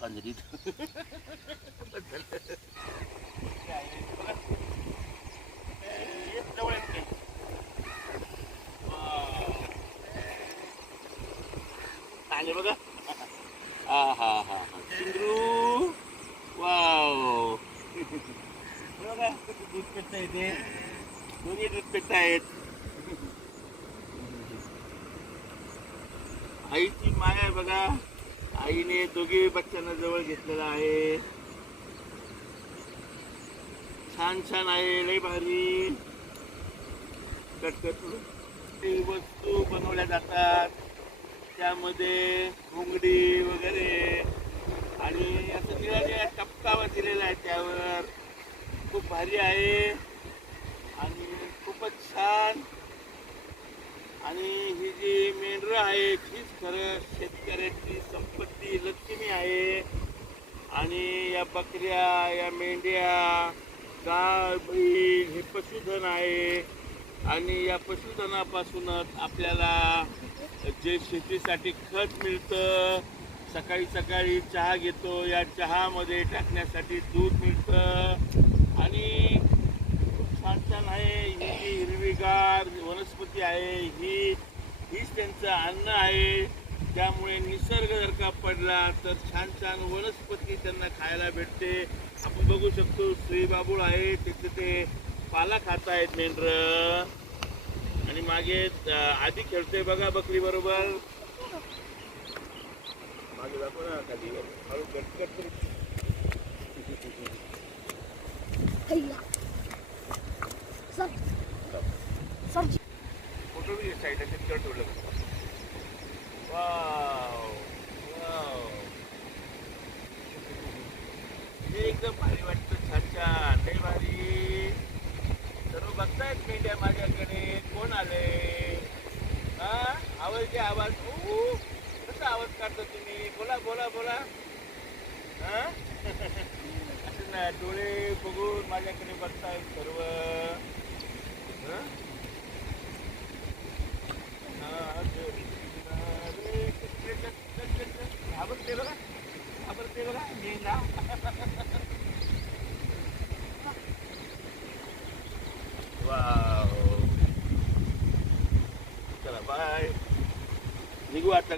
पंजरीत आले बघा हा हा हा हा चिंद्रू वाव बघा किती दूध पेटता येते दोन्ही दूध पेटतायत आईची माया आहे बघा आईने दोघे बच्चांना जवळ घेतलेला आहे. छान छान आहे लय भारी. कटकट. वस्तू बनवल्या जातात. त्यामध्ये घोंगडी वगैरे. आणि असं निळा टपकावा दिलेला आहे त्यावर. खूप भारी आहे. आणि खूपच छान. आणि ही जी मेंढरं आहेत खरं शेतकऱ्याची संपत्ती लक्ष्मी आहे. आणि या बकऱ्या या मेंढ्या गाय बैल हे पशुधन आहे. आणि या पशुधनापासूनच आपल्याला जे शेतीसाठी खत मिळतं सकाळी सकाळी चहा घेतो या चहामध्ये टाकण्यासाठी दूध मिळतं. आणि खूप छान छान आहे ही जी हिरवीगार वनस्पती आहे ही त्यांचं अन्न आहे. त्यामुळे निसर्ग जर का पडला तर छान छान वनस्पती त्यांना खायला भेटते. आपण बघू शकतो श्रीबाबूळ आहे तिथे ते पाला खात आहेत मेंढर. आणि मागे आधी खेळते बघा बकरी बरोबर. मागे दाखव ना खाली. हळू कटकट करू. साईडला शेतकरी ठेवलं वाव हे एकदम भारी वाटतं छान छान. लय भारी. सर्व बघतायत मेंढ्या माझ्याकडे. कोण आले? हा? आवाज? ते आवाज ऊ, कसा आवाज काढता तुम्ही? बोला बोला बोला. हा? असं ना डोळे बघून माझ्याकडे बघतायत सर्व. Ayun lang. wow. Kalabay. Niguat lang.